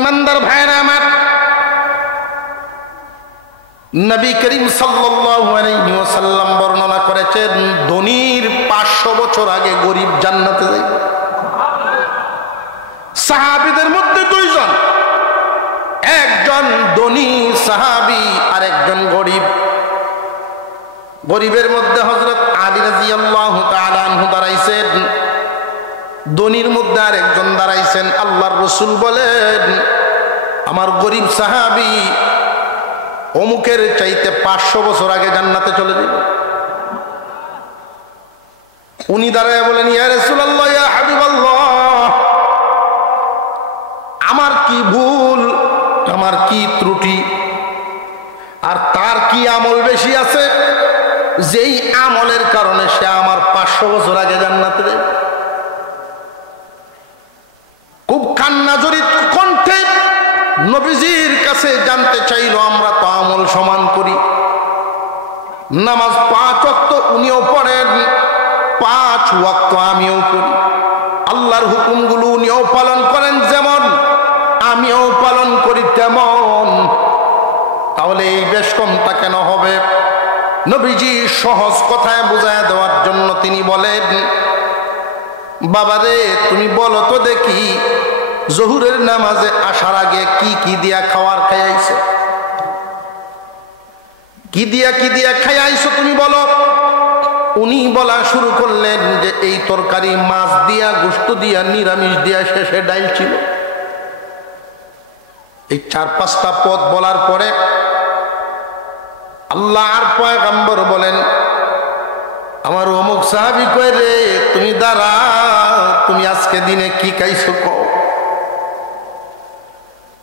ইমানদার ভাইরা আমার, নবী করিম সাল্লাল্লাহু আলাইহি ওয়াসাল্লাম বর্ণনা করেছেন ধনীর 500 বছর আগে গরিব জান্নাতে যাবে। সাহাবীদের মধ্যে দুইজন, একজন ধনী সাহাবী আর একজন গরিব। গরিবের মধ্যে হযরত আলী রাদিয়াল্লাহু তাআলা আনহু দাঁড়াইছেন, ধনীর মধ্যে আর একজন দাঁড়াইছেন। আল্লাহর রাসূল বলেন, আমার গরিব সাহাবী অমুকের চাইতে 500 বছর আগে জান্নাতে চলে যাবে। উনি দাঁড়ায় বলেন, ইয়া রাসূলুল্লাহ, ইয়া হাবিবাল্লাহ, আমার কি ভুল, আমার কি ত্রুটি, আর তার কি আমল বেশি আছে যেই আমলের কারণে সে আমার 500 বছর আগে জান্নাতে যাবে? খুব কান্না জড়িত কণ্ঠে নবীজির কাছে জানতে চাইল। আমরা তো আমল সমান করি, নামাজ 5 ওয়াক্ত উনিও পড়েন, 5 ওয়াক্ত আমিও করি, আল্লাহর হুকুমগুলো উনিও পালন করেন যেমন আমিও পালন করি তেমন, তাহলে এই বেশ কমটা কেন হবে? নবীজি সহজ কথায় বুঝায় দেওয়ার জন্য তিনি বলেন, বাবারে তুমি বলো তো দেখি, জোহরের নামাজে আসার আগে কি কি দিয়া খাওয়ার খাইয়াইছো? কি দিয়া খাইয়াইছো তুমি বলো। উনি বলা শুরু করলেন যে এই তরকারি মাছ দিয়া, গোশত দিয়া, নিরামিষ দিয়া, শেষে ডাইল ছিল। এই 4-5টা পদ বলার পরে আল্লাহর পয়গম্বর বলেন, আমার অমুক সাহাবী কয় রে, তুমি দাঁড়া, তুমি আজকে দিনে কি খাইছো কও।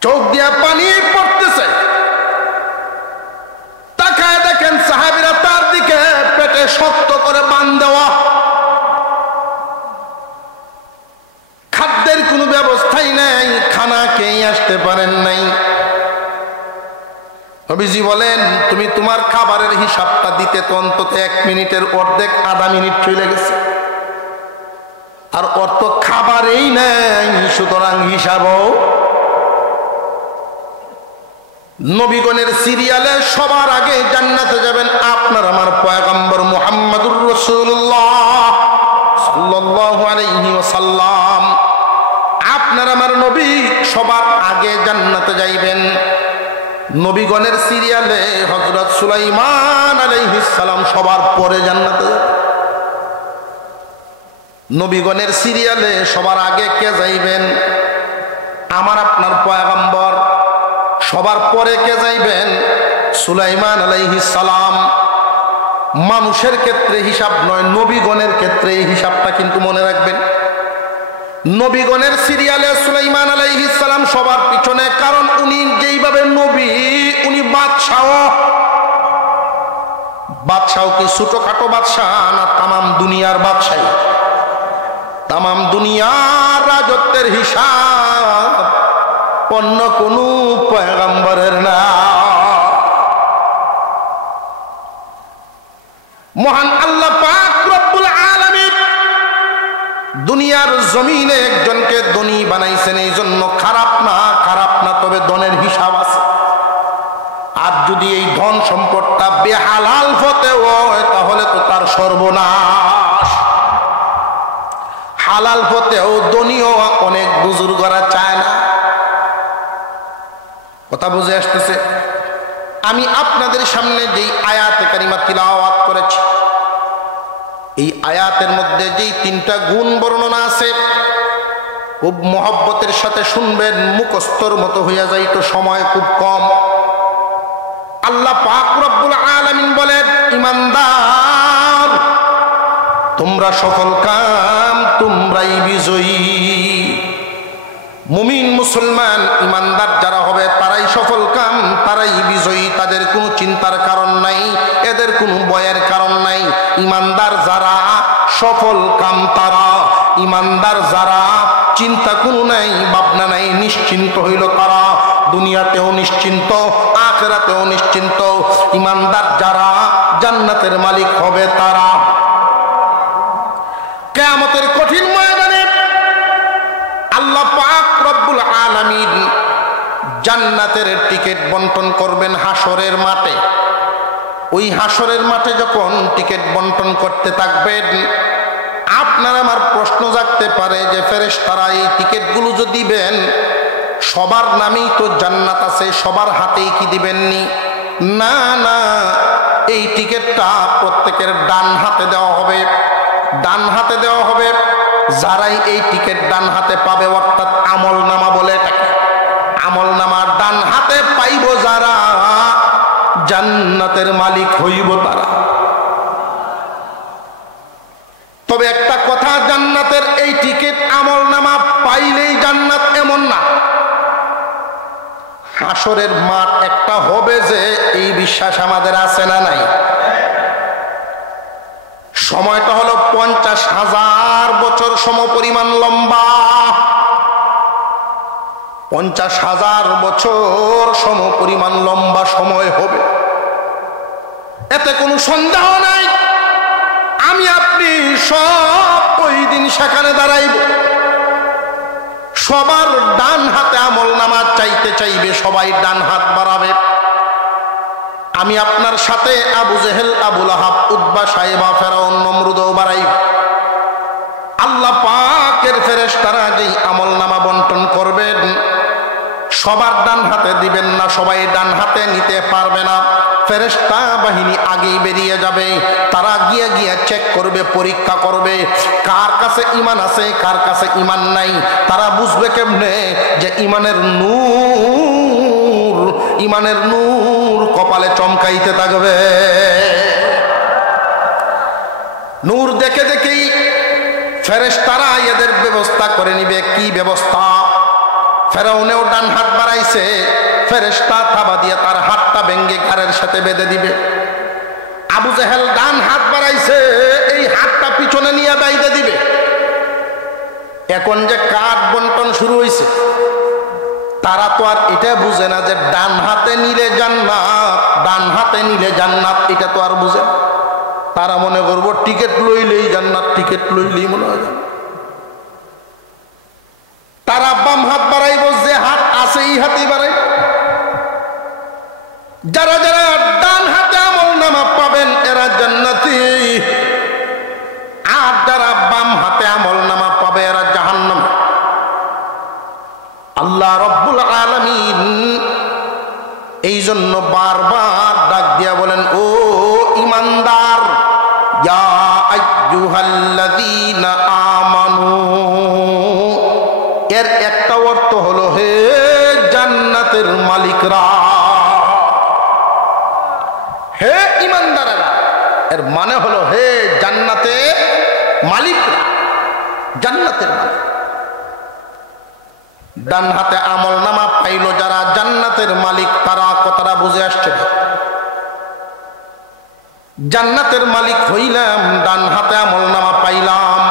চোখ দিয়া পানি পড়তেছে, তাকায় দেখেন সাহাবীরা তার দিকে, পেটে শক্ত করে বাঁধ দেওয়া, খাদ্যের কোনো ব্যবস্থাই নাই, খানা খেয়ে আসতে পারেন নাই। নবীজি বলেন, তুমি তোমার খাবারের হিসাবটা দিতে তো অন্তত 1 মিনিটের অর্ধেক, আধা মিনিট চলে গেছে, আর অর্থ খাবারেই নাই, সুতরাং হিসাবও। নবীগণের সিরিয়ালে সবার আগে জান্নাতে যাবেন আপনার আমার পয়গম্বর মুহাম্মদুর রাসূলুল্লাহ সাল্লাল্লাহু আলাইহি ওয়াসাল্লাম। আপনার আমার নবী সবার আগে জান্নাতে যাইবেন। নবীগণের সিরিয়ালে হযরত সুলাইমান আলাইহিস সালাম সবার পরে জান্নাতে যাবেন। নবীগণের সিরিয়ালে সবার আগে কে যাইবেন? আমার আপনার পয়গম্বর। সবার পরে কে যাইবেন? সুলাইমান আলাইহিস সালাম। মানুষের ক্ষেত্রে হিসাব নয়, নবীগণের ক্ষেত্রে এই হিসাবটা কিন্তু মনে রাখবেন। নবীগণের সিরিয়ালে সুলাইমান আলাইহিস সালাম সবার পিছনে, কারণ উনি যেইভাবে নবী, উনি বাদশাহ। বাদশাহ কি ছোটখাটো বাদশাহ না তামাম দুনিয়ার বাদশাহী? তামাম দুনিয়ার রাজত্বের হিসাব অন্য কোন পয়গম্বরের না। মহান আল্লাহ পাক রব্বুল আলামিন দুনিয়ার জমিনে একজনকে ধনী বানাইছেন, এই জন্য খারাপ না, তবে ধনের হিসাব আছে। আর যদি এই ধন সম্পদটা বেহালাল পথে হয় তাহলে তো তার সর্বনাশ। হালাল পথেও ধনীও অনেক বুজুর্গরা চায় না। কথা বুঝে আসতেছে? আমি আপনাদের সামনে যেই আয়াতে কারিমা তিলাওয়াত করেছি, এই আয়াতের মধ্যে যেই 3টা গুণ বর্ণনা আছে, খুব মহব্বতের সাথে শুনবেন, মুখস্থর মতো হইয়া যাইতো, সময় খুব কম। আল্লাহ পাক রব্বুল আলামিন বলেন, ইমানদার তোমরা সফল কাম, তোমরাই বিজয়ী। মুমিন মুসলমান ইমানদার যারা হবে তারাই সফল কাম, তারাই বিজয়ী। তাদের কোনো চিন্তার কারণ নাই, এদের কোনো ভয়ের কারণ নাই। ইমানদার যারা সফল কাম তারা, ইমানদার যারা চিন্তা কোনো নাই, ভাবনা নাই, নিশ্চিন্ত হইল তারা, দুনিয়াতেও নিশ্চিন্ত, আখিরাতেও নিশ্চিন্ত। ইমানদার যারা জান্নাতের মালিক হবে তারা। কিয়ামতের কঠিন ময়দানে আল্লাহ পাক রব্বুল আলামিন জান্নাতের টিকিট বন্টন করবেন হাসরের মাঠে। ওই হাসরের মাঠে যখন টিকিট বন্টন করতে থাকবেন, আপনার আমার প্রশ্ন জাগতে পারে যে ফেরেশতারা এই টিকিটগুলো যে দিবেন, সবার নামেই তো জান্নাত আছে, সবার হাতেই কি দিবেননি? না না, এই টিকিটটা প্রত্যেকের ডান হাতে দেওয়া হবে। ডান হাতে দেওয়া হবে। যারাই এই টিকিট ডান হাতে পাবে, অর্থাৎ আমল নামা বলে এটাকে, আমল নামা ডান হাতে পাইব যারা, জান্নাতের মালিক হইব তারা। তবে একটা কথা, জান্নাতের এই টিকিট আমল নামা পাইলেই জান্নাত এমন না। হাসরের মাঠ একটা হবে যে, এই বিশ্বাস আমাদের আছে না নাই? সময়টা হলো 50,000 বছর সমপরিমাণ লম্বা। 50,000 বছর সমপরিমাণ লম্বা সময় হবে, এতে কোনো সন্দেহ নাই। আমি আপনি সব ওই দিন সেখানে দাঁড়াইব। সবার ডান হাতে আমল নামা চাইতে চাইবে, সবাই ডান হাত বাড়াবে। আমি আপনার সাথে আবু জেহেল, আবু লাহাব, উতবা, সাইবা, ফেরাউন, নমরুদও বাড়াইব। আল্লাহ পাকের ফেরেশতারা যেই আমল নামা বন্টন করবেন, সবার ডান হাতে দিবেন না, সবাই ডান হাতে নিতে পারবে না। ফেরেশতা বাহিনী আগেই বেরিয়ে যাবে, তারা গিয়ে গিয়ে চেক করবে, পরীক্ষা করবে কার কাছে ঈমান আছে, কার কাছে ঈমান নাই। তারা বুঝবে কেমনে যে ঈমানের নূর, ঈমানের নূর কপালে চমকাইতে থাকবে। নূর দেখে দেখেই ফেরেশতারা এদের ব্যবস্থা করে নিবে। কি ব্যবস্থা? ফেরাউনেও ডান হাত বাড়াইছে, ফেরেশতা থাবা দিয়ে তার হাতটা ভেঙ্গে ঘাড়ের সাথে বেঁধে দিবে। আবু জেহেল ডান হাত বাড়াইছে, এই হাতটা পিছনে নিয়ে বাইধে দিবে। এখন যে কাঠ বন্টন শুরু হয়েছে, তারা তো আর এটা বুঝে না যে ডান হাতে নিলে জান্নাত, ডান হাতে নিলে জান্নাত, এটা তো আর বুঝে না। তারা মনে করবো টিকিট লইলেই জান্নাত, টিকিট লইলেই মনে হয় জান্নাত। তারা বাম হাত বাড়াইব, যে হাত আছে এই হাতেই বাড়াই। যারা যারা ডান হাতে আমল নামা পাবেন এরা জান্নাতি, আর যারা বাম হাতে আমল নামা পাবে এরা জাহান্নামী। আল্লাহ রব্বুল আলামিন এই জন্য বারবার ডাক দিয়া বলেন, ও ঈমানদার, ইয়া আইয়ুহাল্লাযীনা আমানু। এর একটা অর্থ হলো হে জান্নাতের মালিকরা, হে ঈমানদারেরা। এর মানে হলো হে জান্নাতের মালিকরা, জান্নাতের মালিক। ডান হাতে আমল নামা পাইল যারা জান্নাতের মালিক, তারা কথাটা বুঝে আসছে। জান্নাতের মালিক হইলাম, ডান হাতে আমল নামা পাইলাম।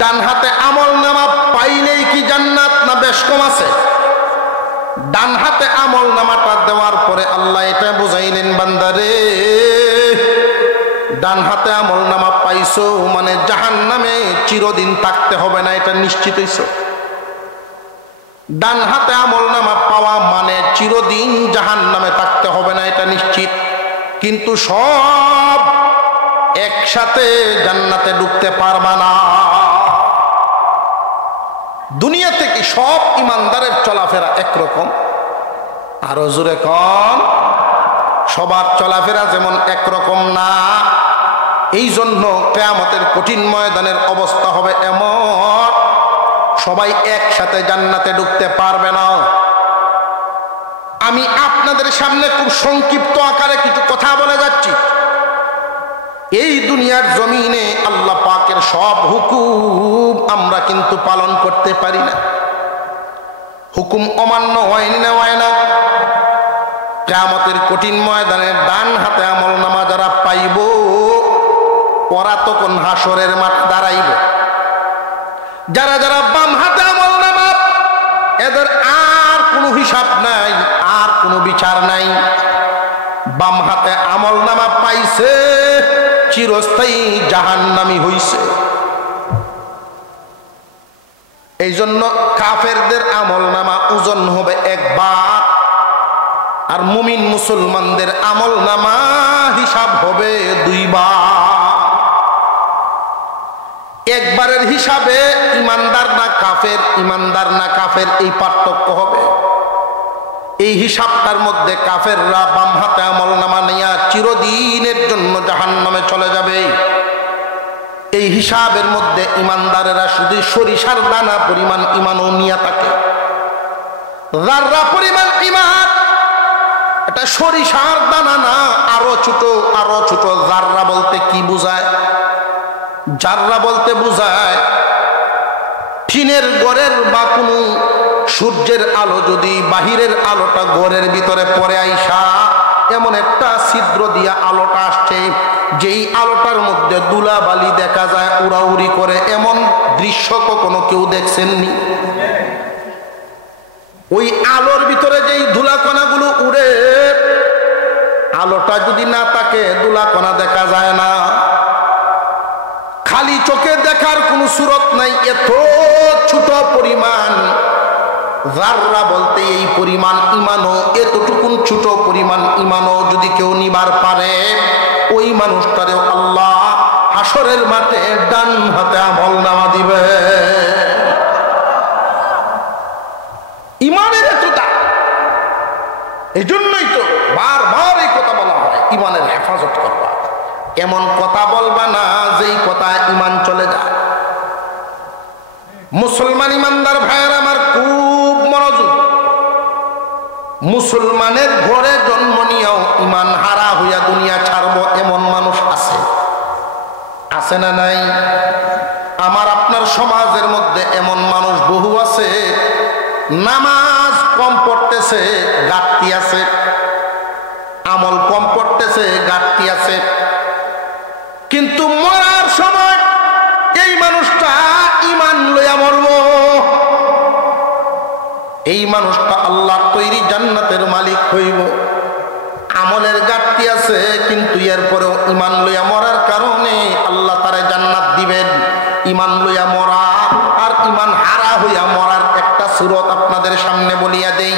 ডান হাতে আমল নামা পাইলেই কি জান্নাত না বেশ কম আছে? ডান হাতে আমল নামাটা দেওয়ার পরে আল্লাহ এটা বুঝাইলেন, বান্দারে ডান হাতে আমল নামা পাইছো মানে জাহান্নামে চিরদিন থাকতে হবে না, এটা নিশ্চিত হইছো। ডান হাতে আমল নামা পাওয়া মানে চিরদিন জাহান্নামে থাকতে হবে না, এটা নিশ্চিত। কিন্তু সব একসাথে জান্নাতে ঢুকতে পারবা না। দুনিয়া থেকে সব ইমানদারের চলাফেরা একরকম, আরো জোরে কম, সবার চলাফেরা যেমন একরকম না। এই জন্য কিয়ামতের কঠিন ময়দানের অবস্থা হবে এমন, সবাই একসাথে জান্নাতে ঢুকতে পারবে না। আমি আপনাদের সামনে খুব সংক্ষিপ্ত আকারে কিছু কথা বলে যাচ্ছি। এই দুনিয়ার জমিনে আল্লাহ পাকের সব হুকুম আমরা কিন্তু পালন করতে পারি না। হুকুম অমান্য হয়নি না হয় না। কিয়ামতের কঠিন ময়দানে ডান হাতে আমল নামা যারা পাইব, ওরা তখন হাসরের মাঠে দাঁড়াইব। যারা যারা বাম হাতে আমল নামা, এদের আর কোনো হিসাব নাই, আর কোনো বিচার নাই। বাম হাতে আমল নামা পাইছে, চিরস্থায়ী জাহান্নামী হইছে। এই জন্য কাফেরদের আমল নামা ওজন হবে একবার, আর মুমিন মুসলমানদের আমল নামা হিসাব হবে দুইবার। একবারের হিসাবে ইমানদার না কাফের, ইমানদার না কাফের এই পার্থক্য হবে। এই হিসাবটার মধ্যে কাফেররা বাম হাতে আমল নামা নিয়া চিরদিনের জন্য জাহান্নামে চলে যাবে। এই হিসাবের মধ্যে ইমানদারেরা শুধু সরিষার দানা পরিমাণ ইমানও নিয়ে থাকে। যাররা পরিমাণ ইমান, এটা সরিষার দানা না, আরো ছোট আরো ছোট। যাররা বলতে কি বোঝায়? যাররা বলতে বোঝায় টিনের ঘরের বা কোনো সূর্যের আলো যদি বাহিরের আলোটা ঘরের ভিতরে পড়ে আইসা এমন একটা ছিদ্র দিয়া আলোটা আসছে, যেই আলোটার মধ্যে দুলা বালি দেখা যায় উড়াউড়ি করে, এমন দৃশ্য কখনো কেউ দেখছেননি? ওই আলোর ভিতরে যেই ধুলাকণাগুলো উড়ে, আলোটা যদি না থাকে ধুলাকণা দেখা যায় না। খালি চোখে দেখার কোনো সুরত নাই, এত ছোট পরিমাণ। যাররা বলতে এই পরিমাণ ইমানও, এতটুকুন ছোট পরিমাণ ইমানও যদি কেউ নিবার পারে, ওই মানুষটারেও আল্লাহ হাসরের মাঠে ডান হাতে আমল নামা দিবে। ইমানের এতটা, এই জন্যই তো বারবার এই কথা বলা হয় ইমানের হেফাজত করবা। এমন কথা বলবা না যেই কথা ইমান চলে যায়। মুসলমান ইমানদার ভাইয়ের আমার খুব মনোযোগ। মুসলমানের ঘরে জন্ম নিয়েও ইমান হারা হইয়া দুনিয়া ছাড়বো এমন মানুষ আছে, আছে না নাই? আমার আপনার সমাজের মধ্যে এমন মানুষ বহু আছে, নামাজ কম পড়তেছে, ঘাটতি আছে, আমল কম পড়তেছে, ঘাটতি আছে, কিন্তু মরার সময় এই মানুষটা ইমান লইয়া মরব। এই মানুষটা আল্লাহর তৈরি জান্নাতের মালিক হইব। আমলের ঘাটতি আছে, কিন্তু এরপরেও ইমান লইয়া মরার কারণে আল্লাহ তারে জান্নাত দিবেন। ইমান লইয়া মরা আর ইমান হারা হইয়া মরার একটা সূরত আপনাদের সামনে বলিয়া দেই।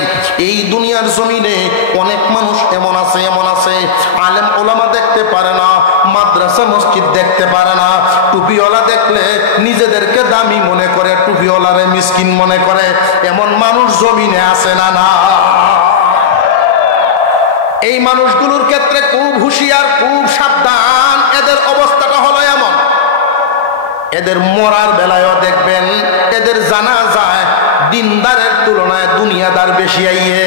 এই দুনিয়ার জমিনে অনেক মানুষ এমন আছে, এমন আছে, আলেম ওলামা দেখতে পারে না, মাদ্রাসা মসজিদ দেখতে পারে না, টুপিওয়ালা দেখলে নিজেদেরকে দামি মনে করে, টুপিওয়ালারে মিসকিন মনে করে, এমন মানুষ জমিনে আছে না? না। এই মানুষগুলোর ক্ষেত্রে খুব হুঁশিয়ার, খুব সাবধান। এদের অবস্থাটা হলো এমন, এদের মরার বেলায়ও দেখবেন এদের জানা যায় দিনদারের তুলনায় দুনিয়াদার বেশি আইয়ে।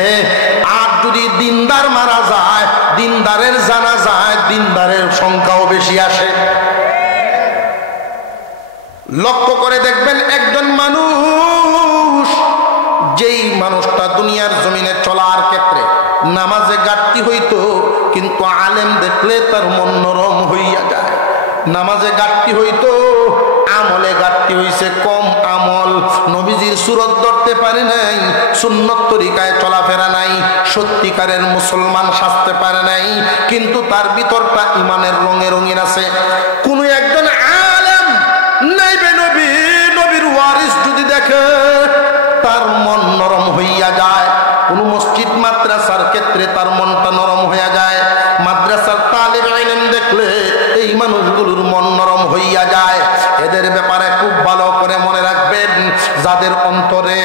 আর যদি দিনদার মারা যায়, দিনদারের জানা যায় দিনদারের সংখ্যাও বেশি আসে। লক্ষ্য করে দেখবেন একজন মানুষ, যেই মানুষটা দুনিয়ার জমিনে চলার ক্ষেত্রে নামাজে ঘাটতি হইতো, কিন্তু আলেম দেখলে তার মন নরম হইয়া যায়। নামাজে ঘাটতি হইতো, আমলে ঘাটতি হইছে, কম আমল, নবীজির সুরত ধরতে পারে নাই, সুন্নত তরিকায় চলাফেরা নাই, সত্যিকারের মুসলমান সাজতে পারে নাই, কিন্তু তার ভিতরটা ইমানের রঙে রঙিন আছে। কোন একজন আলেম নাইবে নবী, নবীর ওয়ারিস যদি দেখে তার মন নরম হইয়া যায়। কোন মসজিদ মাদ্রাসার ক্ষেত্রে তার মনটা নরম হইয়া যায়। মাদ্রাসার তালিব ইলম দেখলে এই মানুষগুলোর মন নরম হইয়া যায়। এদের ব্যাপারে খুব ভালো করে মনে রাখবেন, যাদের অন্তরে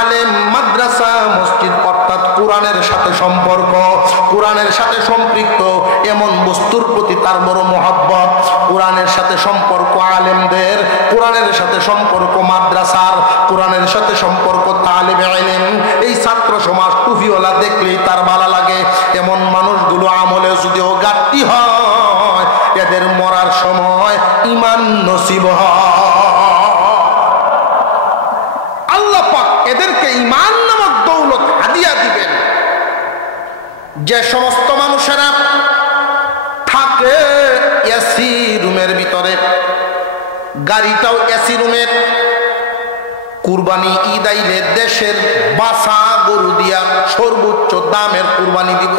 আলেম, মাদ্রাসা, মসজিদ অর্থাৎ কোরআনের সাথে সম্পর্ক, কোরআনের সাথে সম্পৃক্ত এমন বস্তুর প্রতি তার বড় মহব্বত, কোরআনের সাথে সম্পর্ক আলেমদের, কোরআনের সাথে সম্পর্ক মাদ্রাসার, কোরআনের সাথে সম্পর্ক তালিব ইলম, এই ছাত্র সমাজ টুপিওয়ালা দেখলেই তার ভালো লাগে। এমন মানুষগুলো আমলে যদিও ঘাটতি হয়, এদের মরার সময় ইমান নসিব হয়। আল্লাহ পাক এদেরকে ইমান নামক দৌলত হাদিয়া দিবেন। যে সমস্ত মানুষেরা থাকে এসি রুমের ভিতরে, গাড়িটাও এসি রুমের, কুরবানি ঈদ আইলে দেশের বাসা গরু দিয়া সর্বোচ্চ দামের কুরবানি দিব।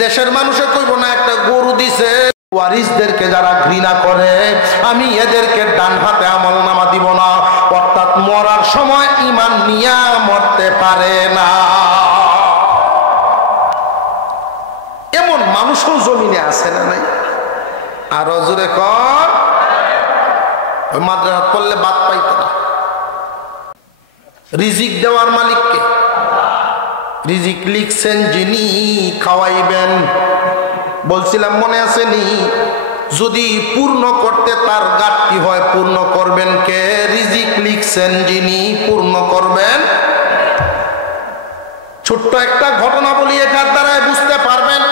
দেশের মানুষে কইব না একটা গরু দিছে ওয়ারিসদেরকে যারা ঘৃণা করে আমি এদেরকে ডান হাতে আমলনামা দিব না, অর্থাৎ মরার সময় ঈমান নিয়া মরতে পারে না। এমন মানুষও জমিনে আছে না নাই? আরো জোরে কর। ওই মাদ্রাসা পড়লে বাদ পাইত না। রিজিক দেওয়ার মালিককে, রিজিক লিখছেন যিনি, খাওয়াইবেন। বলছিলাম মনে আছে নি? যদি পূর্ণ করতে তার ঘাটতি হয় পূর্ণ করবেন কে? রিজিক লিখছেন যিনি, পূর্ণ করবেন। ছোট্ট একটা ঘটনা বলি, এটার দ্বারাই বুঝতে পারবেন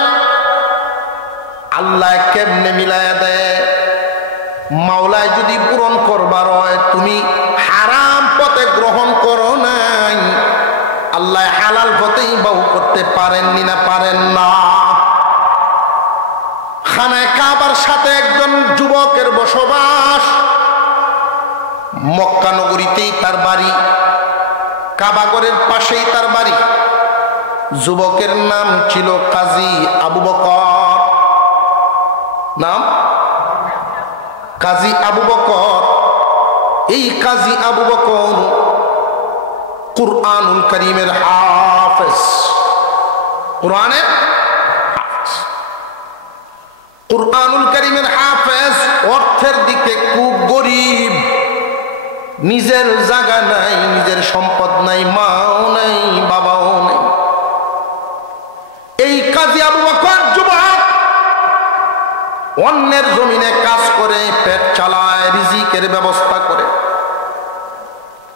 আল্লাহ কেমনে মিলায়া দেয়। মাওলায় যদি পূরণ করবার হয়, তুমি হারাম পথে গ্রহণ করো নাই, আল্লাহ হালাল পথেই বাহু করতে পারেননি না? পারেন না। খানায় কাবার সাথে একজন যুবকের বসবাস, মক্কা নগরীতেই তার বাড়ি, কাবাগরের পাশেই তার বাড়ি। যুবকের নাম ছিল কাজী আবু বকর। নাম কাজী আবু বকর। এই কাজী আবু বকর কুরআনুল কারীমের হাফেজ। কুরআনের কুরআনুল কারীমের হাফেজ। অর্থের দিকে খুব গরিব, নিজের জায়গা নাই, নিজের সম্পদ নাই, মাও নাই, বাবাও নাই। এই কাজী আবু বকর যুবক অন্যের জমিনে কাজ করে পেট চালায়, রিজিকের ব্যবস্থা করে।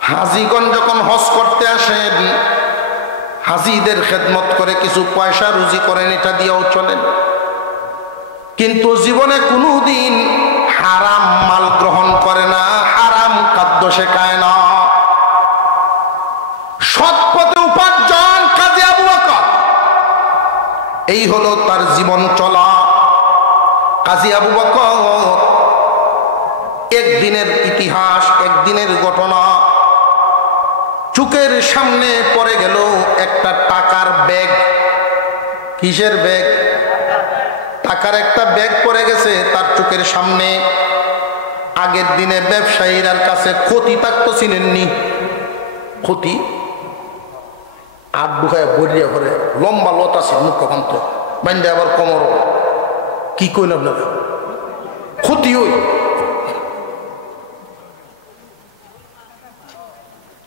হাজিগণ যখন হজ করতে আসেন, হাজিদের খেদমত করে কিছু পয়সা রুজি করেন, এটা দিয়েও চলেন। কিন্তু জীবনে কোনোদিন হারাম মাল গ্রহণ করে না, হারাম খাদ্য শেখায় না। সৎ পথে উপার্জন কাজী আবু বকর, এই হলো তার জীবন চলা। কাজী আবু বকর একদিনের ইতিহাস, একদিনের ঘটনা। চোখের সামনে পড়ে গেল একটা টাকার ব্যাগ। কিসের ব্যাগ? টাকার একটা ব্যাগ পড়ে গেছে তার চোখের সামনে। আগের দিনে ব্যবসায়ীর কাছে ক্ষতি থাকতো, চিনেননি? ক্ষতি আট ঢুকায় বরিয়া করে, লম্বা লত আছে, মুখকান্ত বান্ধে আবার কোমর। কি কইল আপনার? ক্ষতি ওই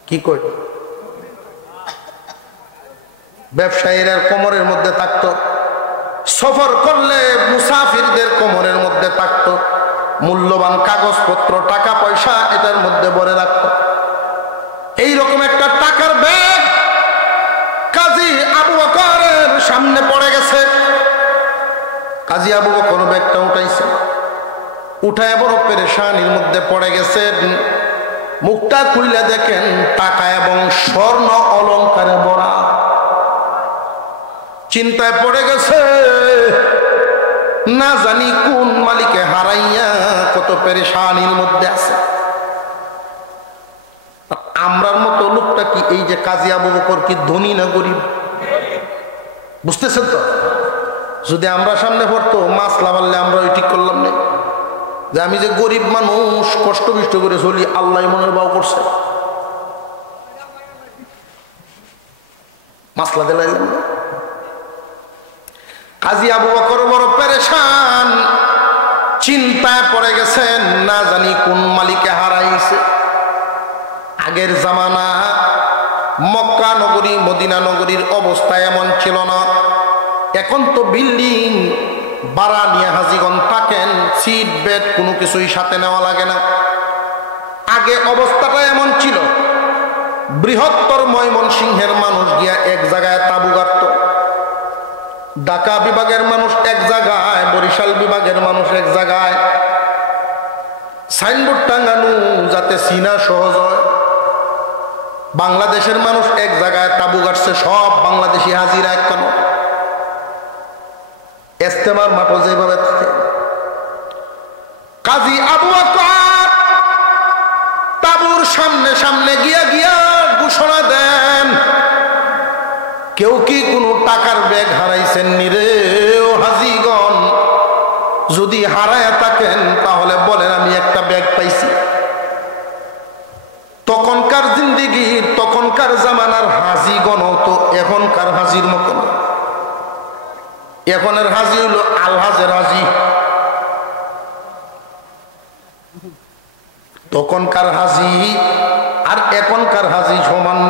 কি কই? ব্যবসায়ীরা কোমরের মধ্যে থাকতো, সফর করলে মুসাফিরদের কোমরের মধ্যে থাকতো। মূল্যবান কাগজপত্র, টাকা পয়সা এটার মধ্যে ভরে রাখতো। এইরকম একটা টাকার ব্যাগ কাজী আবু বকরের সামনে পড়ে গেছে। কাজী আবু বকর ব্যাগটা উঠাইছে, উঠায় বড় পেরেশানির মধ্যে পড়ে গেছে। মুখটা খুললে দেখেন টাকা এবং স্বর্ণ অলংকারে ভরা। চিন্তায় পড়ে গেছে, না জানি কোন মালিকে হারাইয়া কত পেরেশানির মধ্যে আছে। আমরার মতো লোকটা কি, এই যে কাজী আবু বকর কি ধনী না গরিব? বুঝতেছেন তো? যদি আমরা সামনে পড়তো মাসলা বললে আমরা ওই ঠিক করলাম না যে আমি যে গরিব মানুষ, কষ্ট বিষ্ট করে চলি, আল্লাহ মনের বাও করছে, মাসলা দিলাইলাম না। কাজী আবু বকর বড় পেরেশান, চিন্তায় পড়ে গেছেন, না জানি কোন মালিকে হারাইছে। আগের জামানা মক্কা নগরী, মদিনা নগরীর অবস্থা এমন ছিল না। এখন তো বিল্ডিং ভাড়া নিয়ে হাজিগণ থাকেন, সিট বেড কোনো কিছুই সাথে নেওয়া লাগে না। আগে অবস্থাটা এমন ছিল, বৃহত্তর ময়মনসিংহের মানুষ গিয়া এক জায়গায় তাবু গাড়ত, ঢাকা বিভাগের মানুষ এক জায়গায়, বরিশাল বিভাগের মানুষ এক জায়গায়। সাইনবোর্ড টাঙ্গানো যাতে চিনা সহজ হয়। বাংলাদেশের মানুষ এক জায়গায় তাবু গাড়ছে, সব বাংলাদেশি হাজিরা একখানো। ইস্তেমার মাঠও যেভাবে থাকে। কাজী আবু বকর তাবুর সামনে সামনে গিয়া গিয়া ঘোষণা দেন, কেউ কি কোনো টাকার ব্যাগ হারাইছেন নি রে ও হাজিগণ? যদি তখনকার জামানার হাজিগণ তো এখনকার হাজির মতো না। এখনের হাজি হলো আলহাজের হাজি, তখনকার হাজি আর এখনকার হাজি সমান।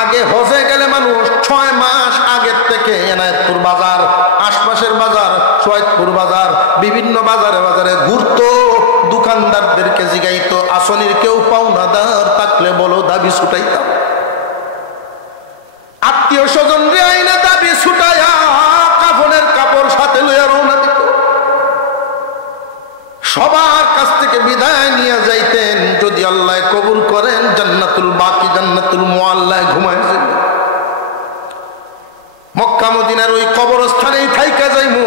আগে হজে গেলে মানুষ 6 মাস আগের থেকে এনায়েতপুর বাজার, আশপাশের বাজার, সৈয়দপুর বাজার, বিভিন্ন বাজারে বাজারে ঘুরতো, দোকানদারদেরকে জিগাইতো, আসনির কেউ পাওনাদার থাকলে বলো, দাবি ছুটাইতাম। আত্মীয় স্বজন রে আইনা দাবি ছুটাইয়া কাফনের কাপড় সাথে লইয়া রওনা দিত। সবার কাছ থেকে বিদায় নিয়ে যাইতেন, যদি আল্লাহ কবুল করেন জান্নাতুল বাকি, জান্নাতুল মুআল্লায় ঘুমাইছেন। মক্কা মদিনার ওই কবরস্থানেই থাইকা যাইমু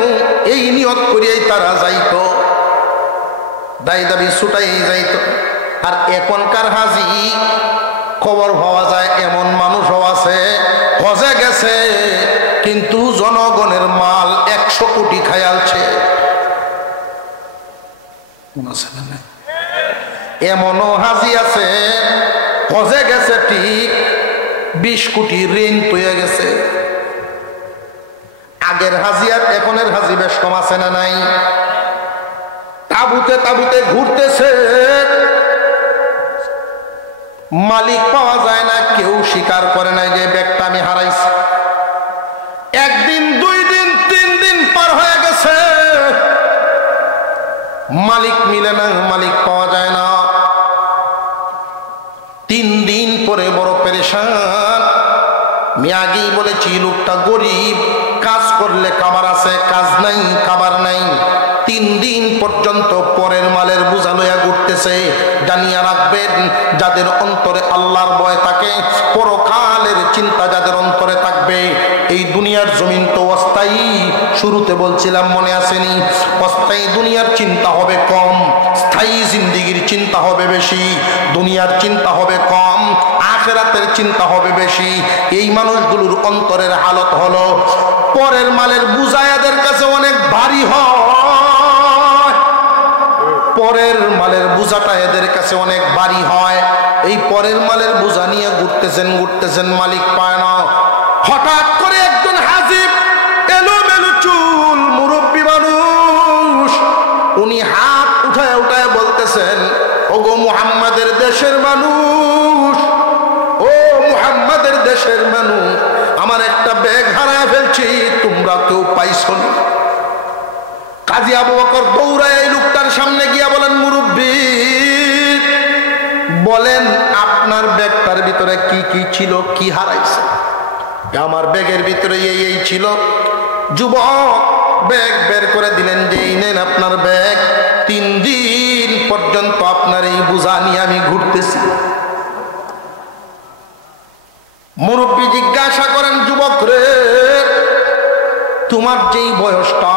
এই নিয়ত করিয়াই তারা যাইতো, দায় দাবি ছুটাই যাইতো। আর এখনকার হাজি খবর পাওয়া যায় এমন মানুষও আছে হজে গেছে কিন্তু জনগণের মাল 100 কোটি খায়ালছে। এমনও হাজি আছে হজে গেছে ঠিক 20 কোটি ঋণ পেয়ে গেছে। আগের হাজি আর এখনের হাজি বেশ কম আছে না নাই? তাবুতে তাবুতে ঘুরতেছে, মালিক পাওয়া যায় না, কেউ স্বীকার করে নাই যে ব্যাগটা আমি হারাইছি। 1 দিন 2 দিন 3 দিন পার হয়ে গেছে, মালিক মিলে না, মালিক পাওয়া যায় না। 3 দিন পরে বড় পেরেশান। আমি আগেই বলেছি লোকটা গরিব, কাজ করলে খাবার আছে, কাজ নাই খাবার নাই। 3 দিন পর্যন্ত পরের মালের বোঝা লইয়া ঘুরতেছে। জানিয়া রাখবেন, যাদের অন্তরে আল্লাহর ভয় থাকে, পরকালের চিন্তা যাদের অন্তরে থাকবে, এই দুনিয়ার জমিন তো অস্থায়ী। শুরুতে বলছিলাম মনে আসেনি? অস্থায়ী দুনিয়ার চিন্তা হবে কম, স্থায়ী জিন্দিগির চিন্তা হবে বেশি। দুনিয়ার চিন্তা হবে কম, আখিরাতের চিন্তা হবে বেশি। এই মানুষগুলোর অন্তরের হালত হলো পরের মালের বোঝা এদের কাছে অনেক ভারী হয়। পরের মালের বোঝাটা এদের কাছে অনেক ভারী হয়। এই পরের মালের বোঝা নিয়ে ঘুরতেছেন ঘুরতেছেন, মালিক পায় না। হঠাৎ করে একজন হাজিব, এলোমেলো চুল, মুরব্বী মানুষ, উনি হাত উঠায় উঠায় বলতেছেন, ওগো মুহাম্মাদের দেশের মানুষ, ও মুহাম্মাদের দেশের মানুষ, আমার একটা ব্যাগ হারায় ফেলছি, তোমরা কেউ পাইছো না? কাজী আবু বকর দৌড়ায় এই লোকটার সামনে গিয়া বলেন, মুরব্বী বলেন আপনার ব্যাগটার ভিতরে কি কি ছিল, কি হারাইছে? আমার ব্যাগের ভিতরে এই ছিল। যুবক ব্যাগ বের করে দিলেন যে এই নেন আপনার ব্যাগ। 3 দিন পর্যন্ত আপনার এই বোঝা নিয়ে আমি ঘুরতেছি। মুরব্বী জিজ্ঞাসা করেন, যুবক রে, তোমার যেই বয়সটা,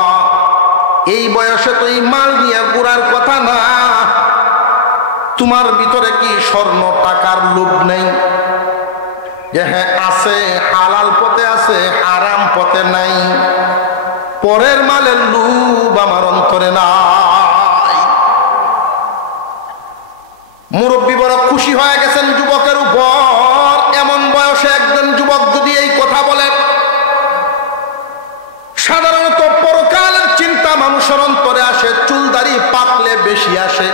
এই বয়সে তো এই মাল নিয়ে ঘোরার কথা না। তোমার ভিতরে কি স্বর্ণ টাকার লোভ নেই? যে হ্যাঁ আছে, হালাল পথে আছে, হারাম পথে নাই। পরের মালের লোভ আমার অন্তরে নাই। মুরব্বী বড় খুশি হয়ে গেছেন যুবকের উপর। এমন বয়সে একজন যুবক যদি এই কথা বলেন, সাধারণত পরকালের চিন্তা মানুষের অন্তরে আসে, চুলদাড়ি পাকলে বেশি আসে।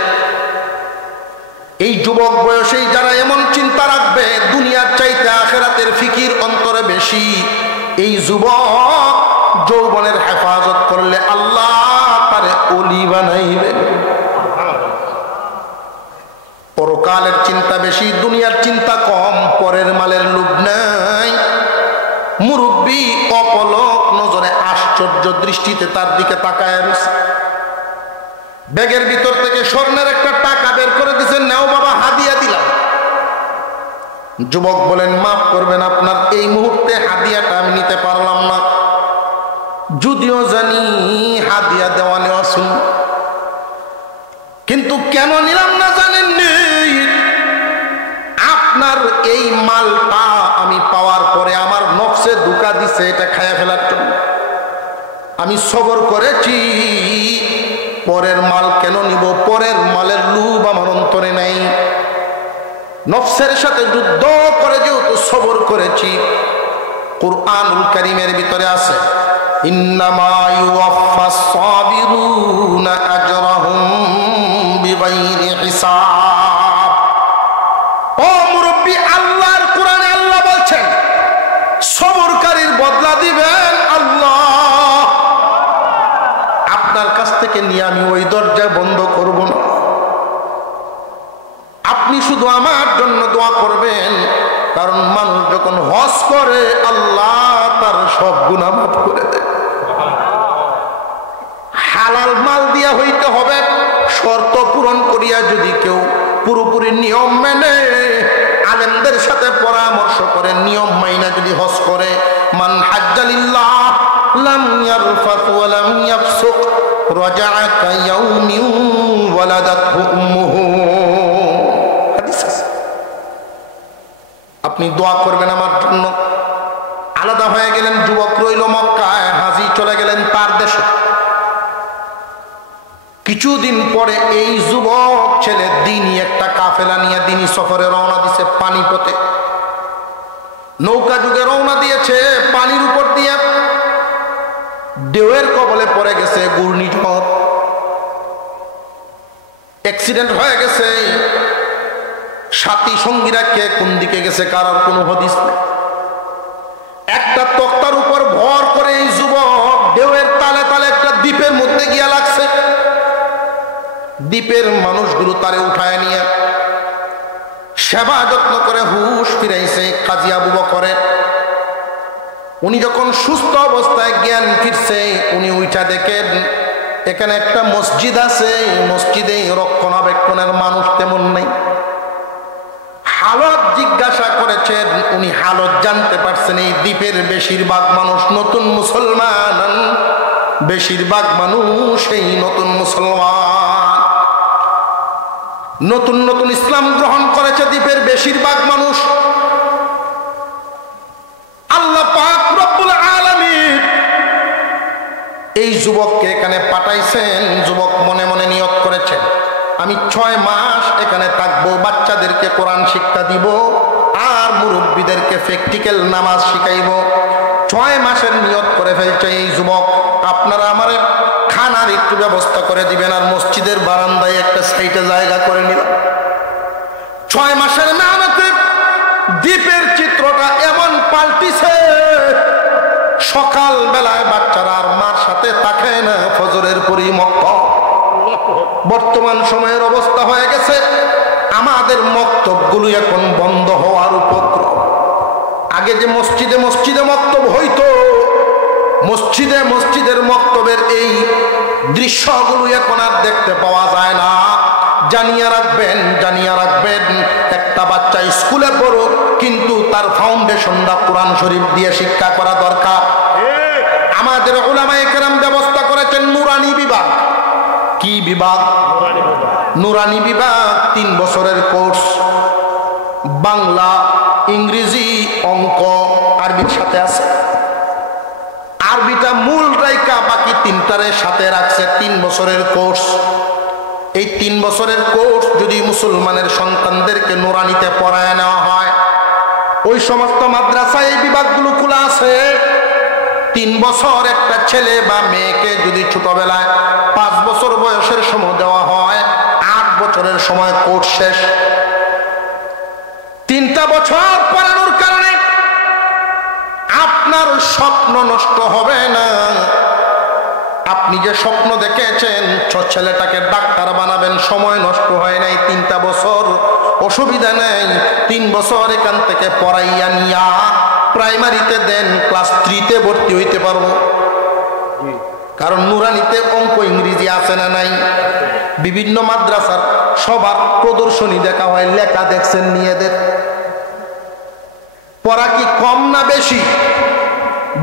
এই যুবক বয়সেই যারা এমন চিন্তা রাখবে, দুনিয়ার চাইতে আখিরাতের ফিকির অন্তরে বেশি, এই যুবক যৌবনের হেফাজত করলে আল্লাহ তারে ওলি বানাইবেন। পরকালের চিন্তা বেশি, দুনিয়ার চিন্তা কম, পরের মালের লোভ নাই। মুরব্বী অপলক নজরে আশ্চর্য দৃষ্টিতে তার দিকে তাকায় রয়েছে। ব্যাগের ভিতর থেকে স্বর্ণের একটা টাকা বের করে দিয়েছেন, নাও বাবা, হাদিয়া দিলাম। যুবক বলেন, মাফ করবেন, আপনার এই মুহূর্তে হাদিয়াটা আমি নিতে পারলাম না। যদিও জানি হাদিয়া দেওয়া নেওয়া শুন, কিন্তু কেন নিলাম না জানেন? আপনার এই মালটা আমি পাওয়ার পরে আমার নফসে ধোঁকা দিছে, এটা খায়া ফেলার জন্য আমি সবর করেছি। পরের মাল কেন নিব? পরের মালের লোভ আমার অন্তরে নাই। নফসের সাথে যুদ্ধ করে যেহেতু সবর করেছি, কুরআনুল কারীমের ভিতরে আছে ইন্নামা ইউওয়াফাস সাবিরুনা আজরাহুম বিগাইরি হিসাব। ও মুরব্বি, আল্লাহর কোরআনে আল্লাহ বলছেন সবরকারীর বদলা দিবেন আল্লাহ। আপনার কাছ থেকে নিয়ে আমি ওই দরজা বন্ধ করব না। আপনি শুধু আমার জন্য দোয়া করবেন, কারণ মানুষ যখন হজ করে আল্লাহ তার সব গুনাহ মাফ করে দেয়। হালাল মাল দিয়া হইতে হবে, শর্ত পূরণ করিয়া যদি কেউ পুরোপুরি নিয়ম মেনে আলেমদের সাথে পরামর্শ করে নিয়ম মাইনা যদি হজ করে, মান হাজ্জালিল্লাহ লাম ইয়ারফাত ওয়া লাম ইয়াফসুক রাজাআ কায়াউমি ওয়ালাদাতহু উম্মুহু। হাদিস আছে। আপনি দোয়া করবেন আমার জন্য। আলাদা হয়ে গেলেন, যুবক রইল মক্কায়, হাজী চলে গেলেন তার দেশে। কিছুদিন পরে এই যুবক ছেলে দিনই একটা কাফেলা নিয়ে দিনই সফরে রওনা দিছে পানিপথে। নৌকা যুগে রওনা দিয়েছে, পানির উপর দিয়ে ঢেউয়ের কবলে পড়ে গেছে, ঘূর্ণিঝড়, অ্যাক্সিডেন্ট হয়ে গেছে। সাথী সঙ্গীরা কে কোন দিকে গেছে কারোর কোনো হদিস নেই। একটা তক্তার উপর ভর করে এই যুবক ঢেউয়ের তালে তালে একটা দ্বীপের মধ্যে গিয়া লাগছে। দ্বীপের মানুষগুলো তারে উঠায় নিয়ে সেবা যত্ন করে হুশ ফিরাইছে কাজী আবু বকরের। উনি যখন সুস্থ অবস্থায় জ্ঞান ফিরছে, উনি উঠা দেখেন এখানে একটা মসজিদ আছে, মসজিদে রক্ষণাবেক্ষণের মানুষ তেমন নেই। হালত জিজ্ঞাসা করেছেন, উনি হালত জানতে পারছেন এই দ্বীপের বেশিরভাগ মানুষ নতুন মুসলমান, বেশিরভাগ মানুষ এই নতুন মুসলমান, নতুন নতুন ইসলাম গ্রহণ করেছে দ্বীপের বেশিরভাগ মানুষ। আল্লাহ পাক রব্বুল আলামিন এই যুবককে এখানে পাঠাইছেন। যুবক মনে মনে নিয়ত করেছেন আমি 6 মাস এখানে থাকবো, বাচ্চাদেরকে কোরআন শিক্ষা দিব আর মুরব্বীদেরকে প্র্যাকটিক্যাল নামাজ শিখাইব। 6 মাসের নিয়ত করে ফেলছে এই যুবক। আপনারা আমার খানার একটু ব্যবস্থা করে দিবেন আর মসজিদের বারান্দায় একটা সাইডে জায়গা করে নিলাম। 6 মাসের মেহনতে দ্বীপের চিত্রটা এমন পাল্টিছে, সকাল বেলায় বাচ্চারা আর মার সাথে থাকে না, ফজরের পরই মক্কা। বর্তমান সময়ের অবস্থা হয়ে গেছে আমাদের মক্তবগুলো এখন বন্ধ হওয়ার উপক্রম। আগে যে মসজিদে মসজিদে মক্তব হইতো, মসজিদে মসজিদের মক্তবের এই দৃশ্যগুলো এখন আর দেখতে পাওয়া যায় না। জানিয়ে রাখবেন, জানিয়ে রাখবেন, একটা বাচ্চা স্কুলে পড়ো কিন্তু তার ফাউন্ডেশনটা কোরআন শরীফ দিয়ে শিক্ষা করা দরকার। আমাদের উলামায়ে কেরাম ব্যবস্থা করেছেন নুরানি বিভাগ। কি বিভাগ? নুরানি বিভাগ। 3 বছরের কোর্স, বাংলা, ইংরেজি, অঙ্ক, আরবির সাথে আছে। আরবিটা মূল রাইকা বাকি 3টারে সাথে রাখছে। 3 বছরের কোর্স। এই 3 বছরের কোর্স যদি মুসলমানের সন্তানদেরকে নুরানিতে পড়ায় নেওয়া হয়, ওই সমস্ত মাদ্রাসায় এই বিভাগগুলো খোলা আছে। 3 বছর একটা ছেলে বা মেয়েকে যদি ছোটবেলায় 5 বছর বয়সের সময় দেওয়া হয়, 8 বছরের সময় কোর্স শেষ। 3টা বছর পড়ানোর কারণে আপনার স্বপ্ন নষ্ট হবে না। আপনি যে স্বপ্ন দেখেছেন ছেলেটাকে ডাক্তার বানাবেন, সময় নষ্ট হয় নাই। 3টা বছর অসুবিধা নেই। 3 বছর এখান থেকে পড়াইয়া নিয়া প্রাইমারিতে দেন, ক্লাস 3-তে ভর্তি হইতে পারবো। কারণ নুরানিতে অঙ্ক ইংরেজি আছে না নাই? বিভিন্ন মাদ্রাসার সবার প্রদর্শনী দেখা হয়, লেখা দেখছেন নিয়েদের। পড়া কি কম না বেশি?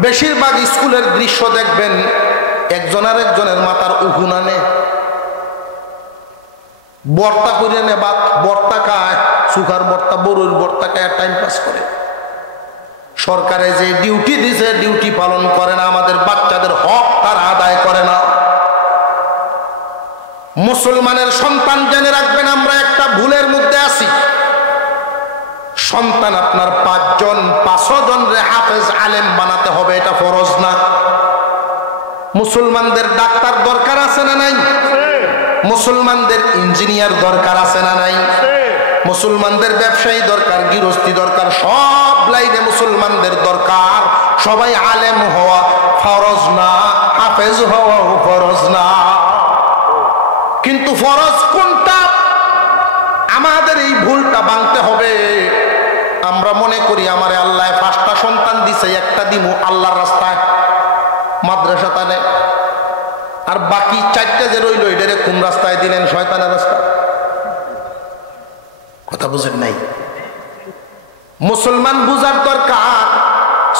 বেশিরভাগ স্কুলের দৃশ্য দেখবেন একজন আর একজনের মাথার উহুনা নে, বর্তা করে নে, বা বর্তা খায়, সুখার বর্তা, বড়ুর বর্তা খায়, টাইম পাস করে। সরকারে যে ডিউটি দিছে ডিউটি পালন করে না, আমাদের বাচ্চাদের হক তারা আদায় করে না। মুসলমানের সন্তান জেনে রাখবেন আমরা একটা ভুলের মধ্যে আছি। সন্তান আপনার 5 জন 5 জন রে হাফেজ আলেম বানাতে হবে, এটা ফরজ না? মুসলমানদের ডাক্তার দরকার আছে না নাই? মুসলমানদের ইঞ্জিনিয়ার দরকার আছে না নাই? মুসলমানদের ব্যবসায়ী দরকার, গৃহস্থী দরকার, সব লাইনে মুসলমানদের দরকার। সবাই আলেম হওয়া ফরজ না, হাফেজ হওয়াও ফরজ না। কিন্তু ফরজ কোনটা? আমাদের এই ভুলটা ভাঙতে হবে। আমরা মনে করি আমারে আল্লাহ 5টা সন্তান দিছে, একটা দিমু আল্লাহর রাস্তায় মাদ্রাসা তানে, আর বাকি 4টা যে রইল এটারে কোন রাস্তায় দিলেন? শয়তানের রাস্তায়। কথা বুঝেন নাই? মুসলমান বুঝার দরকার।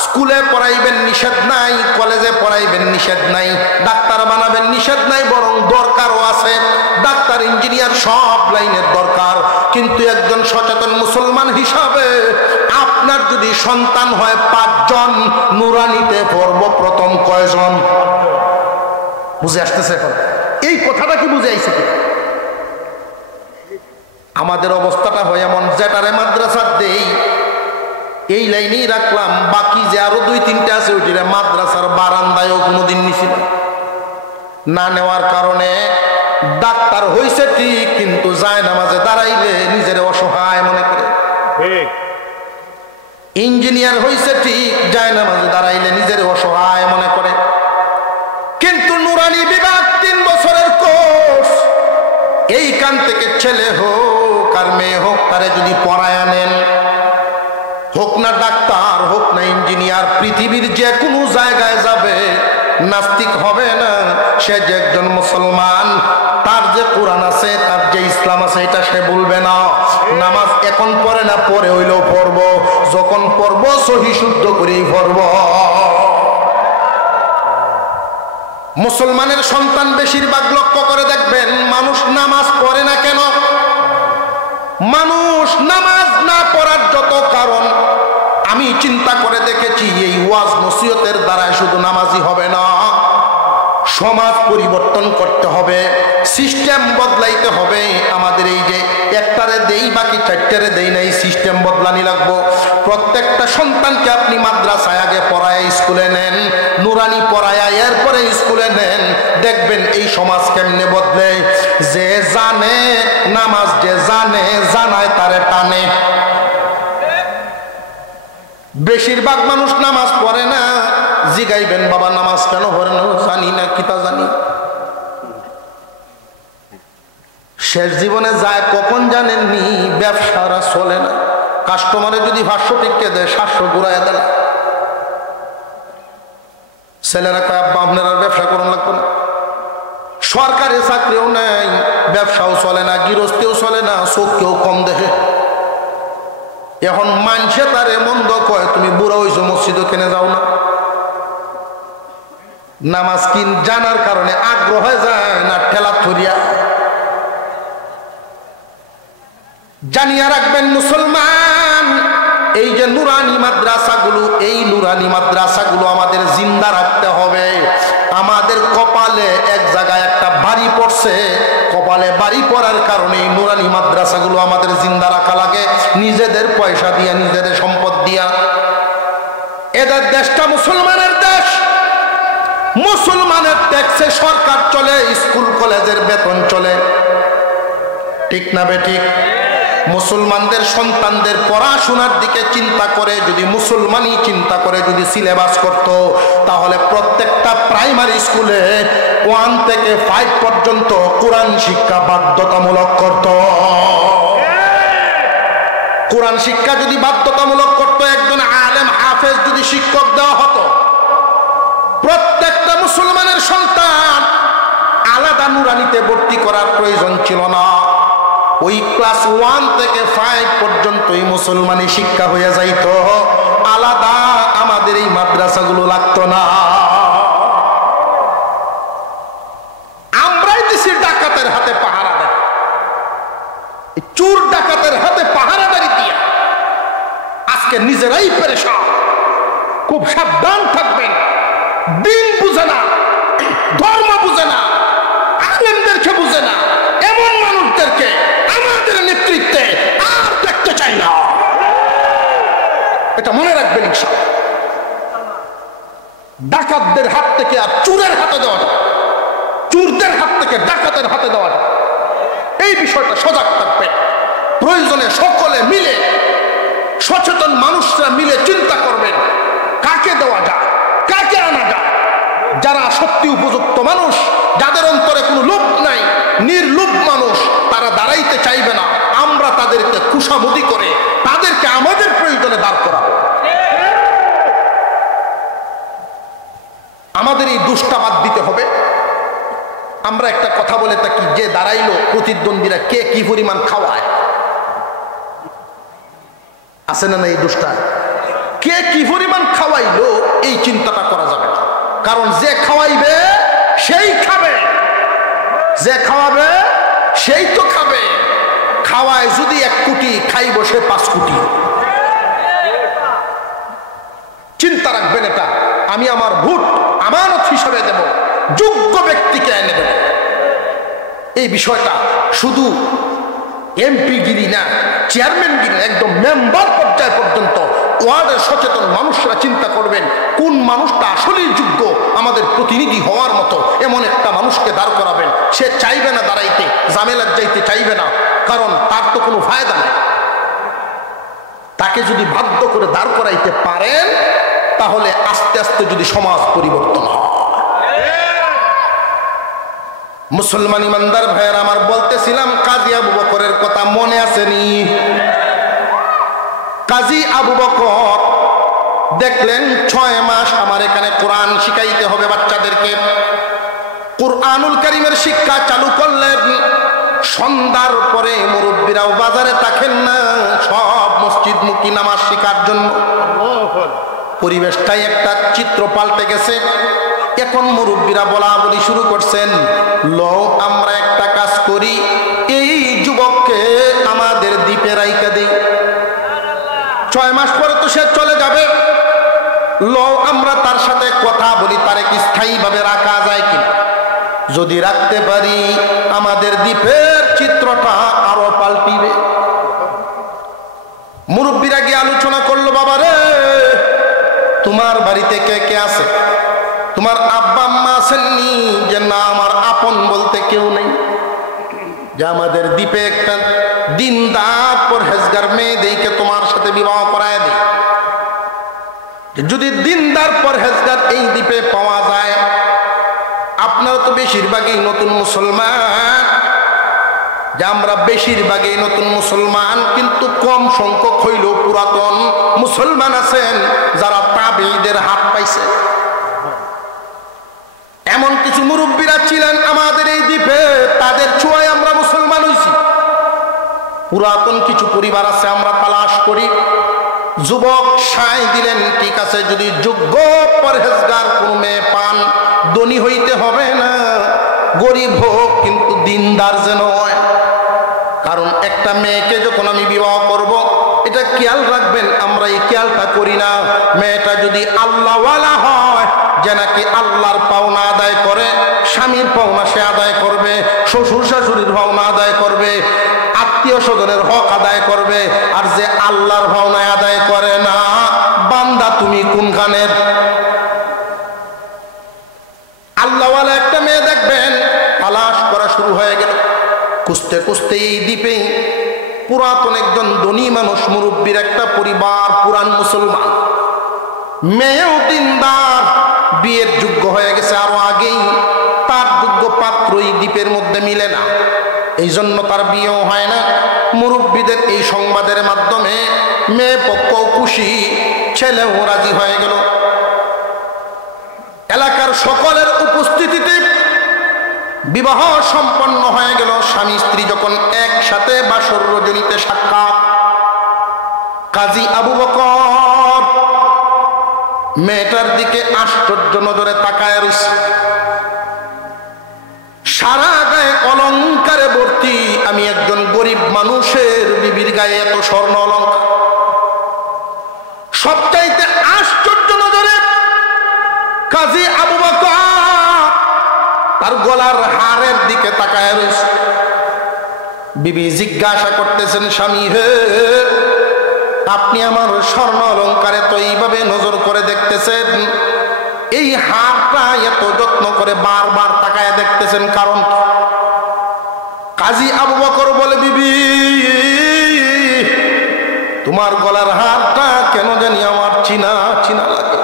স্কুলে পড়াইবেন নিষেধ নাই, কলেজে পড়াইবেন নিষেধ নাই, ডাক্তার বানাবেন নিষেধ নাই, বরং দরকারও আছে। ডাক্তার ইঞ্জিনিয়ার সব লাইনের দরকার। কিন্তু একজন সচেতন মুসলমান হিসাবে আপনার যদি সন্তান হয় 5 জন, নুরানিতে সর্বপ্রথম কয়জন? বুঝে আসতেছে এখন? এই কথাটা কি বুঝে আইছে কি? আমাদের অবস্থাটা হয় এমন, যেটারে মাদ্রাসা দেই এই লাইনেই রাখলাম, বাকি যে আরো 2-3টা আছে ওইটিরা মাদ্রাসার বারান্দায়ও কোনোদিন নিছি না। নেওয়ার কারণে ডাক্তার হইছে ঠিক, কিন্তু যায় নামাজে দাঁড়াইলে নিজের অসহায় মনে করে। ইঞ্জিনিয়ার হইছে ঠিক, যায় নামাজে দাঁড়াইলে নিজের অসহায় মনে করে। কিন্তু নুরানি বিভাগ 3 বছরের কোর্স, এইখান থেকে ছেলে হোক আর মেয়ে হোক তারে যদি পড়ায় আনেন, হোক না ডাক্তার হোক না ইঞ্জিনিয়ার, পৃথিবীর যে কোনো জায়গায় যাবে, নাস্তিক হবে না। সে যে একজন মুসলমান, তার যে কোরআন আছে, তার যে ইসলাম আছে, এটা সে বলবে না। নামাজ এখন পড়ে না, পরে হইলেও পড়ব, যখন পড়ব সহি শুদ্ধ করেই পড়ব। মুসলমানের সন্তান বেশিরভাগ লক্ষ্য করে দেখবেন মানুষ নামাজ পড়ে না কেন? মানুষ নামাজ না পড়ার যত কারণ আমি চিন্তা করে দেখেছি, এই ওয়াজ নসিহতের দ্বারাই শুধু নামাজি হবে না, সমাজ পরিবর্তন করতে হবে, সিস্টেম বদলাইতে হবে। আমাদের এই যে একটারে দেই বাকি 4টারে দেই না, এই সিস্টেম বদলানি লাগবো। প্রত্যেকটা সন্তানকে আপনি মাদ্রাসায় আগে পড়ায় স্কুলে নেন, নুরানি পড়ায় এরপরে স্কুলে নেন, দেখবেন এই সমাজ কেমনে বদলে। যে জানে নামাজ, যে জানে জানায় তারে টানে। বেশিরভাগ মানুষ নামাজ পড়ে না। জিগাইবেন বাবা নামাজ কেন পড়ে না? জানি না, কিতা জানি। শেষ জীবনে যায় কখন জানেননি? ব্যবসারা চলে না, কাস্টমারে যদি 500 টিকে দেয় 700 ঘুরাইয়া দেয়। ছেলেরা কয় আব্বা আপনার আর ব্যবসা করুন লাগবে না। সরকারি চাকরিও নেই, ব্যবসাও চলে না, গৃহস্থীও চলে না, চোখকেও কম দেখে। এখন মানুষে তারে মন্দ কয়, তুমি বুড়া হইছো মসজিদও কেনে যাও না। নামাজ কিন জানার কারণে আগ্রহ হয়ে যায় না, ঠেলা থরিয়া। জানিয়া রাখবেন মুসলমান, এই যে নুরানি মাদ্রাসাগুলো, এই নুরানি মাদ্রাসাগুলো আমাদের জিন্দা রাখতে হবে। আমাদের কপালে এক জায়গায় একটা বাড়ি পড়ছে, কপালে বাড়ি পড়ার কারণে এই নুরানি মাদ্রাসাগুলো আমাদের জিন্দা রাখা লাগে, নিজেদের পয়সা দিয়া, নিজেদের সম্পদ দিয়া। এদের দেশটা মুসলমানের দেশ, মুসলমানের ট্যাক্সে সরকার চলে, স্কুল কলেজের বেতন চলে, ঠিক না বেঠিক? মুসলমানদের সন্তানদের পড়াশোনার দিকে চিন্তা করে, যদি মুসলমানই চিন্তা করে যদি সিলেবাস করত, তাহলে প্রত্যেকটা প্রাইমারি স্কুলে 1 থেকে 5 পর্যন্ত কোরআন শিক্ষা বাধ্যতামূলক করত। কোরআন শিক্ষা যদি বাধ্যতামূলক করত, একজন আলেম হাফেজ যদি শিক্ষক দেওয়া হতো, প্রত্যেকটা মুসলমানের সন্তান আলাদা নুরানিতে ভর্তি করার প্রয়োজন ছিল না। ওই ক্লাস 1 থেকে 5 পর্যন্তই মুসলমানি শিক্ষা হয়ে যাইত, আলাদা আমাদের এই মাদ্রাসাগুলো লাগতো না। আমরাই দিছি ডাকাতের হাতে পাহারা দেয়, চোর ডাকাতের হাতে পাহারাদারি দিয়া আজকে নিজেরাই পেরেশান। খুব সাবধান থাকবেন। দিন বুঝে না, ধর্ম বুঝে না, আলেমদেরকে বুঝে না, এমন মানুষদেরকে আমাদের নেতৃত্বে আর দেখতে চাই না। এটা মনে রাখবেন ইনশাআল্লাহ। ডাকাতদের হাত থেকে আর চোরের হাতে দেওয়া যায়, চোরদের হাত থেকে ডাকাতের হাতে দেওয়া যায়, এই বিষয়টা সজাগ থাকবে। প্রয়োজনে সকলে মিলে, সচেতন মানুষরা মিলে চিন্তা করবেন কাকে দেওয়া যায়, কাকে আনা যায়। যারা সত্যি উপযুক্ত মানুষ, যাদের অন্তরে কোনো লোভ নাই, নির্লোভ মানুষ, তারা দাঁড়াইতে চাইবে না। আমরা তাদেরকে খুশামুদি করে তাদেরকে আমাদের প্রয়োজনে দাঁড় করাবো। আমাদের এই দুষ্টাবাদ দিতে হবে। আমরা একটা কথা বলে থাকি, যে দাঁড়াইলো প্রতিদ্বন্দ্বীরা কে কি পরিমাণ খাওয়ায়, আছে না? এই দুষ্টা কে কি পরিমাণ খাওয়াইলো এই চিন্তাটা করা যাবে না। কারণ যে খাওয়াইবে সেই খাবে, যে খাওয়াবে সেই তো খাবে। খাওয়ায় যদি 1 কোটি, খাইব সে 5 কোটি। চিন্তা রাখবেন এটা। আমি আমার ভোট আমানত হিসাবে দেব, যোগ্য ব্যক্তিকে এনে দেব। এই বিষয়টা শুধু এমপি গিরি না, চেয়ারম্যান গিরি, একদম মেম্বার পর্যায় পর্যন্ত ওয়ার্ডের সচেতন মানুষরা চিন্তা করবেন কোন মানুষটা আসলেই যোগ্য আমাদের প্রতিনিধি হওয়ার মতো। এমন একটা মানুষকে দাঁড় করাবেন, সে চাইবে না দাঁড়াইতে, ঝামেলার যাইতে চাইবে না, কারণ তার তো কোনো ফায়দা নেই। তাকে যদি বাধ্য করে দাঁড় করাইতে পারেন, তাহলে আস্তে আস্তে যদি সমাজ পরিবর্তন হয়। মুসলমান ইমানদার ভাইয়ের আমার, বলতেছিলাম কাজী আবু বকরের কথা মনে আসেনি? কাজী আবু বকর দেখলেন 6 মাস আমার এখানে কোরআন শিখাইতে হবে বাচ্চাদেরকে। কুরআনুল কারীমের শিক্ষা চালু করলেন। সন্ধ্যার পরে মুরব্বীরাও বাজারে থাকেন না, সব মসজিদমুখী নামাজ শিখার জন্য। পরিবেশটাই একটা চিত্র পাল্টে গেছে। এখন মুরব্বীরা বলা বলি শুরু করছেন, লো আমরা একটা কাজ করি, এই যুবককে আমাদের দ্বীপে রাইখা দিই। 6 মাস পরে তো সে চলে যাবে, লো আমরা তার সাথে কথা বলি, তারে কি স্থায়ীভাবে রাখা যায় কিনা। যদি রাখতে পারি আমাদের দ্বীপের চিত্রটা আরো পাল্টিবে। মুরব্বীরা গিয়ে আলোচনা করলো, বাবা রে তোমার বাড়িতে কে কে আছে? তোমার আব্বা আম্মা আসেননি? যে না, আমার আপন বলতে কেউ নেই। যে আমাদের দ্বীপে একটা দিনদার পরহেজগার মেয়ে দেইকে তোমার সাথে বিবাহ করায় দেই। যদি দিনদার পরহেজগার এই দ্বীপে পাওয়া যায়, আপনারা তো বেশিরভাগই নতুন মুসলমান, যে আমরা বেশিরভাগই নতুন মুসলমান, কিন্তু কম সংখ্যক হইলেও পুরাতন মুসলমান আছেন যারা তাবেঈদের হাত পাইছে। এমন কিছু মুরব্বীরা ছিলেন আমাদের এই দ্বীপে, তাদের ছোঁয়ায় আমরা মুসলমান হইছি। পুরাতন কিছু পরিবার আছে, আমরা তালাশ করি। যুবক সায় দিলেন, ঠিক আছে, যদি যোগ্য পরহেজগার কোন মেয়ে পান, ধনী হইতে হবে না, গরিব হোক, কিন্তু দিনদার যেন হয়। কারণ একটা মেয়েকে যখন আমি বিবাহ করব, এটা খেয়াল রাখবেন, আমরা এই খেয়ালটা করি না। মেয়েটা যদি আল্লাহওয়ালা হয়, যে নাকি আল্লাহর পাওনা আদায় করে, স্বামীর পাওনা সে আদায় করবে, শ্বশুর শাশুড়ির পাওনা আদায় করবে, আত্মীয় স্বজনের হক আদায় করবে। আর যে আল্লাহর পাওনা আদায় করে না, বান্দা তুমি কোনখানের? আল্লাহওয়ালা একটা মেয়ে দেখবেন, তালাশ করা শুরু হয়ে গেল। খুঁজতে খুঁজতে এই দ্বীপে পুরাতন একজন ধনী মানুষ, মুরব্বীর একটা পরিবার, পুরান মুসলমান, মেয়েও দিনদার, বিয়ের যোগ্য হয়ে গেছে আরো আগেই। তার যোগ্য পাত্র এই দ্বীপের মধ্যে মিলে না, এই জন্য তার বিয়েও হয় না। মুরব্বীদের এই সংবাদের মাধ্যমে মেয়ে পক্ষ খুশি, ছেলেও রাজি হয়ে গেল। এলাকার সকলের উপস্থিতিতে বিবাহ সম্পন্ন হয়ে গেল। স্বামী স্ত্রী যখন একসাথে বাসর রজনীতে সাক্ষাৎ, কাজী আবু বকর মেয়েটার দিকে আশ্চর্য নজরে তাকায় রইছে। সারা গায়ে অলংকারে ভর্তি। আমি একজন গরিব মানুষের বিবির গায়ে এত স্বর্ণ অলংকার। সবচাইতে আশ্চর্য নজরে কাজী আবু বকর তার গলার হারের দিকে তাকায় রয়েছে। বিবি জিজ্ঞাসা করতেছেন, স্বামী হে, আপনি আমার স্বর্ণ অলঙ্কারে তো এইভাবে নজর করে দেখতেছেন, এই হারটা এত যত্ন করে বারবার তাকায় দেখতেছেন, কারণ কাজী আবু বকর বলে, বিবি তোমার গলার হারটা কেন জানি আমার চিনা চিনা লাগে,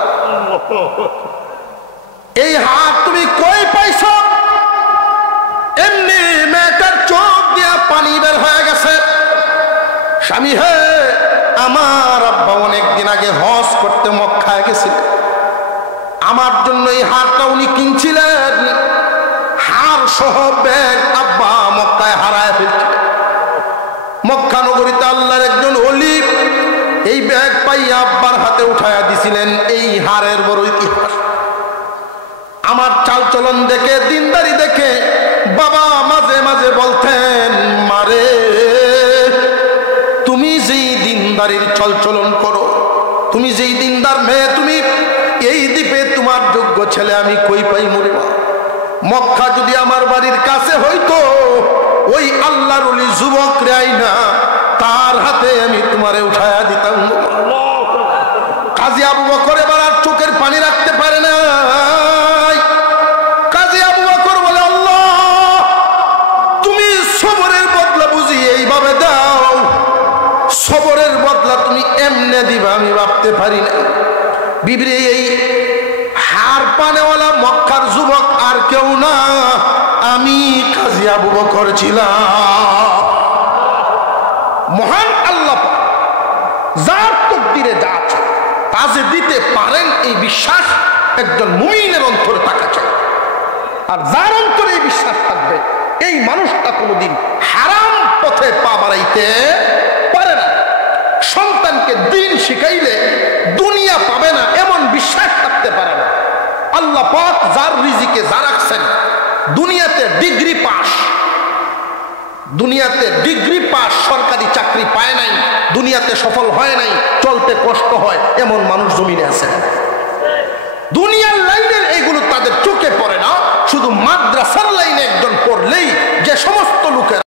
এই হার তুমি কই পাইছ? এমনি মেয়েটার চোখ দিয়া পানি বের হয়ে গেছে। স্বামী হে, আমার আব্বা অনেকদিন আগে হজ করতে মক্কায় গেছিল, আমার জন্য এই হারটা উনি কিনছিলেন, হার সহ ব্যাগ আব্বা মক্কায় হারায় ফেলছিলেন। মক্কা নগরীতে আল্লাহর একজন ওলি এই ব্যাগ পাইয়া আব্বার হাতে উঠাইয়া দিছিলেন। এই হারের বড় ইতিহাস। আমার চালচলন দেখে, দিনদারি দেখে বাবা মাঝে মাঝে বলতেন, মারে তুমি যেই দিনদারির চলচলন করো, তুমি যেই দিনদার মেয়ে, তুমি এই দ্বীপে তোমার যোগ্য ছেলে আমি কই পাই মরে। মক্কা যদি আমার বাড়ির কাছে হইতো, ওই আল্লাহর ওলি যুবক রেই না, তার হাতে আমি তোমারে উঠায়া দিতাম। কাজী আবু বকর এবার আর চোখের পানি রাখতে পারে না। কাজী আবু বকর বলে, আল্লাহ তুমি সবরের বদলা বুঝি এইভাবে দাও, সবরের বদলা তুমি এমনে দিবা আমি ভাবতে পারি না। বিবি এই হার পানেওয়ালা মক্কার যুবক আর কেউ না, আমি কাজী আবু বকর ছিলাম। মহান আল্লাহ যার তকদিরে যা আছে তা যে দিতে পারেন, এই বিশ্বাস একজন মুমিনের অন্তরে থাকা চাই। আর যার অন্তরে এই বিশ্বাস থাকবে, এই মানুষটা কোনোদিন হারাম পথে পা বাড়াইতে পারে না। সন্তানকে দিন শিখাইলে দুনিয়া পাবে না এমন বিশ্বাস থাকতে পারে না। আল্লাহ পাক যার রিজিকে যা রাখছেন, দুনিয়াতে ডিগ্রি পাস, দুনিয়াতে ডিগ্রি পাস, সরকারি চাকরি পায় নাই, দুনিয়াতে সফল হয় নাই, চলতে কষ্ট হয়, এমন মানুষ জমিনে আছে। দুনিয়ার লাইনের এগুলো তাদের চোখে পড়ে না, শুধু মাদ্রাসার লাইনে একজন পড়লেই যে সমস্ত লোকের